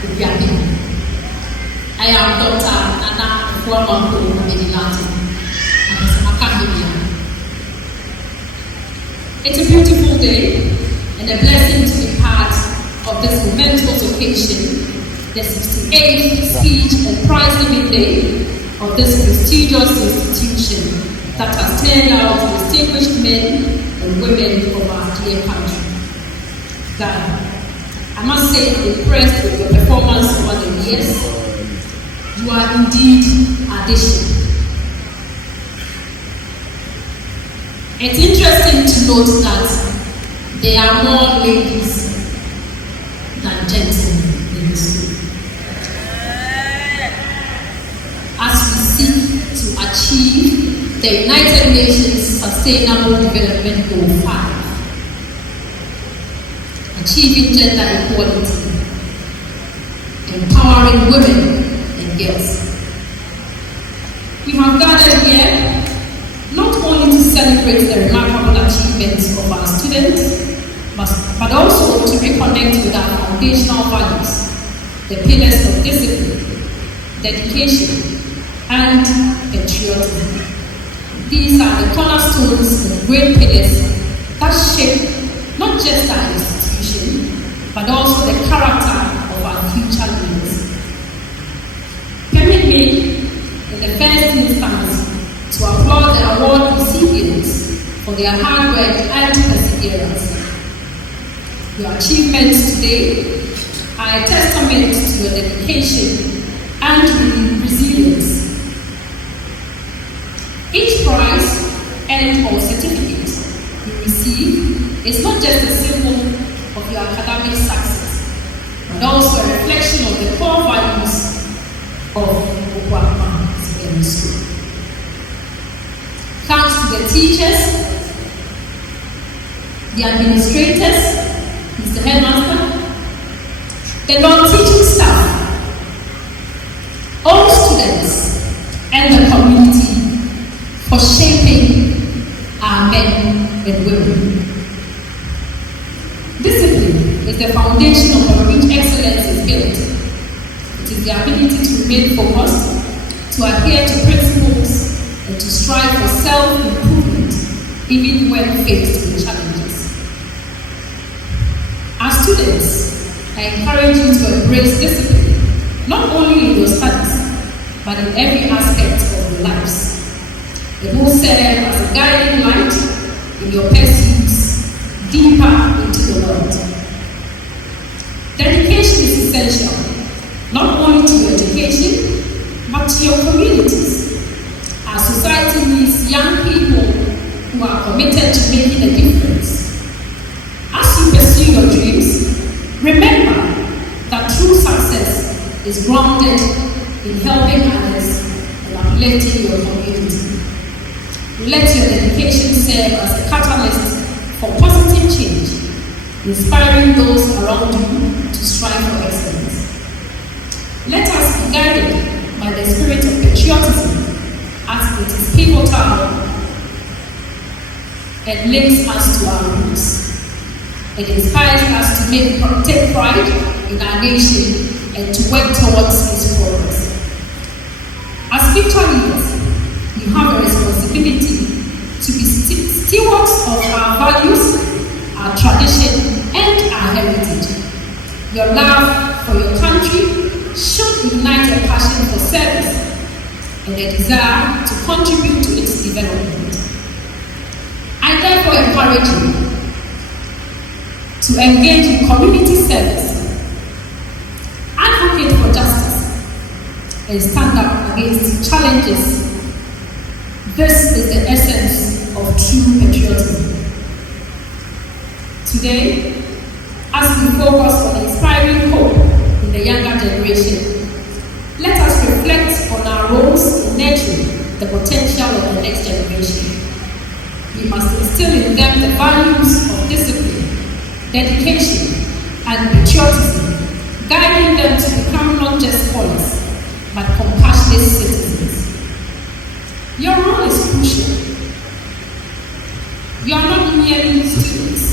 I am Dr. Anna Okuapemman. It's a beautiful day and a blessing to be part of this momentous occasion, the 68th speech and prize-giving day of this prestigious institution that has turned out distinguished men and women of our dear country, Ghana. I must say, I'm impressed with your performance over the years. You are indeed addition. It's interesting to note that there are more ladies than gentlemen in the school. As we seek to achieve the United Nations Sustainable Development Goal 5, achieving gender equality, empowering women and girls. We have gathered here not only to celebrate the remarkable achievements of our students, but also to reconnect with our foundational values, the pillars of discipline, dedication, and patriotism. These are the cornerstones and great pillars that shape not just our institution, but also the character of our future leaders. Permit me, in the first instance, to applaud the award recipients for their hard work and perseverance. Your achievements today are a testament to your dedication and resilience. Each prize and/or certificate you receive is not just a symbol of your academic success, but also a reflection of the core values of Okuapemman Secondary School. Thanks to the teachers, the administrators, Mr. Headmaster, the non-teaching staff, all students, and the community for shaping our men and women. Discipline is the foundation upon which excellence is built. It is the ability to remain focused, to adhere to principles, and to strive for self-improvement even when faced with challenges. As students, I encourage you to embrace discipline, not only in your studies, but in every aspect of your lives. It will serve as a guiding light in your pursuits deeper into the world. Dedication is essential, not only to your education, but to your communities. Our society needs young people who are committed to making a difference. As you pursue your dreams, remember that true success is grounded in helping others and uplifting your community. Let your dedication serve as a catalyst for positive change, inspiring those around you to strive for excellence. Let us be guided by the spirit of patriotism, as it is pivotal and links us to our roots. It inspires us to take pride in our nation and to work towards its progress. As future leaders, you have a responsibility to be stewards of our values, our tradition, and our heritage. Your love for your country should ignite a passion for service and a desire to contribute to its development. I therefore encourage you to engage in community service, advocate for justice, and stand up against challenges. This is the essence of true patriotism. Today, as we focus on inspiring hope in the younger generation, let us reflect on our roles in nurturing the potential of the next generation. We must instill in them the values of discipline, dedication, and patriotism, guiding them to become not just scholars, but compassionate citizens. Your role is crucial. You are not merely students,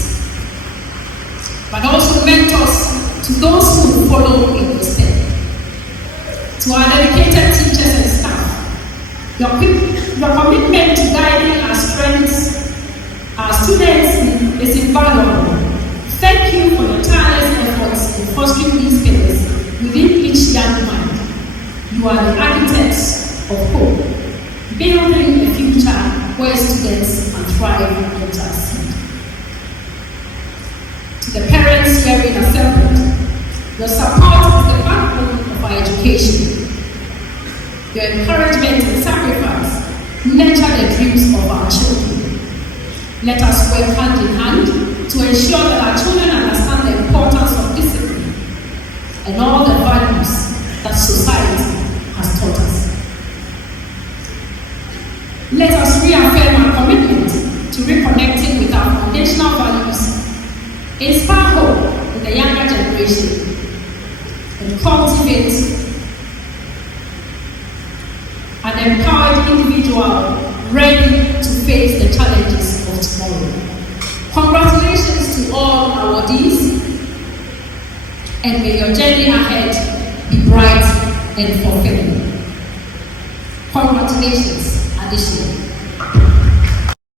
but also mentors to those who follow in your steps. To our dedicated teachers and staff, your commitment to guiding our strengths, our students is invaluable. Thank you for your tireless efforts in fostering these pillars within each young mind. You are the architects of hope, building a future where students can thrive and succeed. To the parents herein assembled, your support is the backbone of our education. Your encouragement and sacrifice nurture the dreams of our children. Let us work hand in hand to ensure that our children understand the importance of discipline and all the values that society has taught us. Let us reaffirm our commitment to reconnecting with our foundational values, inspire hope in the younger generation, and cultivate an empowered individual ready to face the challenges of tomorrow. Congratulations to all awardees, and may your journey ahead be bright and fulfilling. Congratulations, additionally.